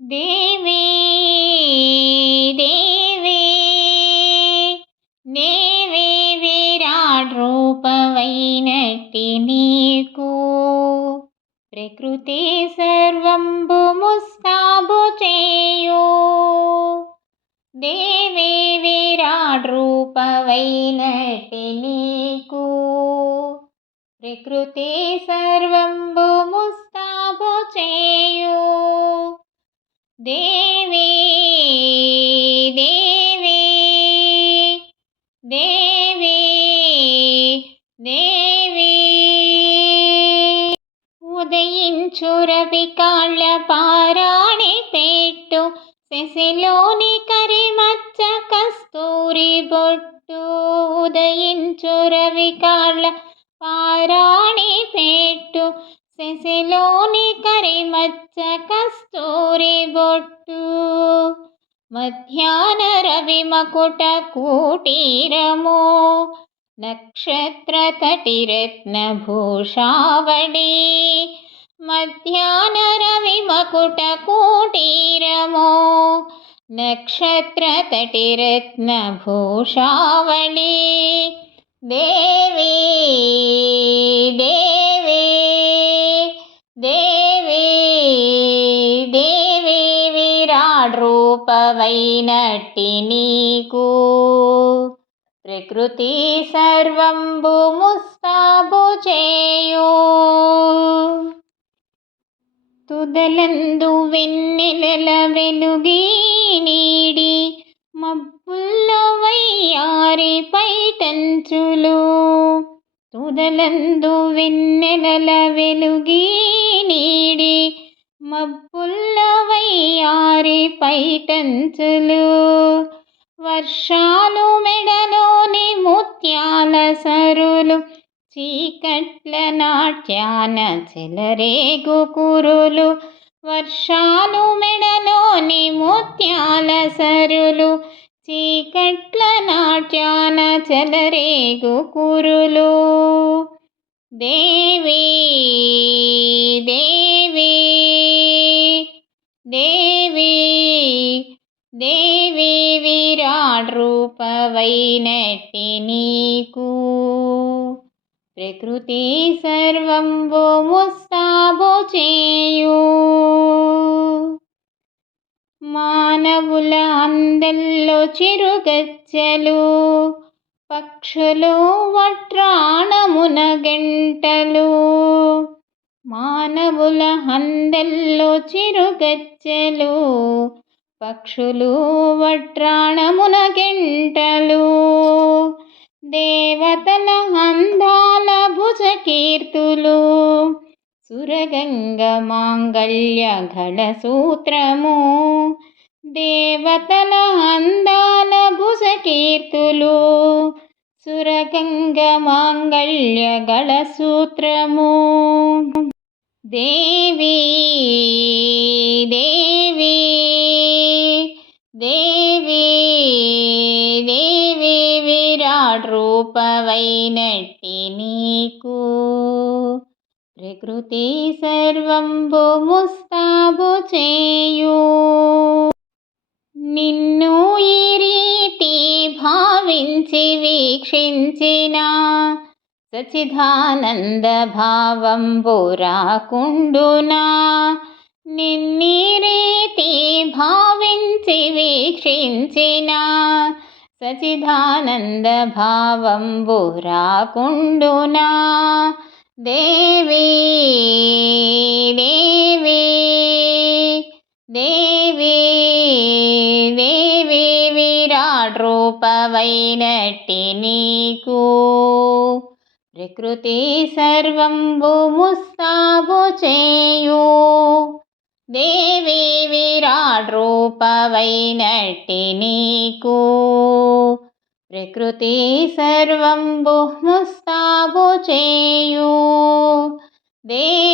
దేవి దేవి దేవి విరాట్ రూపవైనట్టి నీకు ప్రకృతి సర్వంబు ముస్తాబు చేయు. దేవి విరాట్ రూపవైనట్టి నీకు ప్రకృతి సర్వంబు ముస్తాబు చేయు. దేవి దేవి దేవి దేవి ఉదయించు రవి కాళ్ళ పారాణి పెట్టు శశిలోని కరిమచ్చ కస్తూరి బొట్టు. ఉదయించు రవి కాళ్ళ పారాణి పెట్టు శశిలోని కరిమచ్చ కస్తూరి బొట్టు. మధ్యాహ్న రవి మకుట కూటీరము నక్షత్ర తటిరత్న భూషావళి. మధ్యాహ్న రవి మకుట కూటీరము నక్షత్ర తటిరత్న భూషావళి. దేవి దేవి దేవి దేవి విరాట్ రూపవైనట్టి నీకు ప్రకృతి సర్వంబు ముస్తాబు చేయు. తుదలందు వెన్నెలల వెలుగి నీడి మబ్బుల్లో వయ్యారి పైటంచులు. తుదలందు వెన్నెలల వెలుగి నీడి మబ్బుల్లో వయ్యారి పైటంచులు. వర్షాలు మెడలోని ముత్యాల సరులు చీకట్ల నాట్యాన చెలరేగు కురులు. వర్షాలు మెడలోని ముత్యాల సరులు చీకట్ల నాట్యాన చెలరేగు కురులు. దేవి దేవి దేవి దేవి విరాట్ రూపవైనట్టి నీకు ప్రకృతి సర్వంబు ముస్తాబు చేయు. మానవుల అందెల్లో చిరుగచ్చలు పక్షులు వట్రాణమున గంటలు. మానవుల అందెల్లో చిరుగచ్చలు పక్షులు వట్రాణమున గంటలు. దేవతల అందాల భుజ కీర్తులు సురగంగ మాంగళ్య ఘన సూత్రము. దేవతల అందాల భుజ కీర్తులు సురగంగ మాంగళ్య గళ సూత్రము. దేవి దేవి దేవి దేవి విరాట్ రూపవైనట్టి నీకు ప్రకృతి సర్వంబు ముస్తాబు చేయు. నిన్ను ఈ రీతి భావించి వీక్షించిన సచిదానంద భావంబు రాకుండునా. నిన్నీ రీతి భావించి వీక్షించిన సచిదానంద భావంబు రాకుండునా. దేవి దేవి దేవి దేవి విరాట్ రూపవైనట్టి నీకు ప్రకృతి సర్వంబు ముస్తాబు చేయు. దేవి విరాట్ రూపవైనట్టి నీకు ప్రకృతి సర్వంబు ముస్తాబు చేయు. దేవి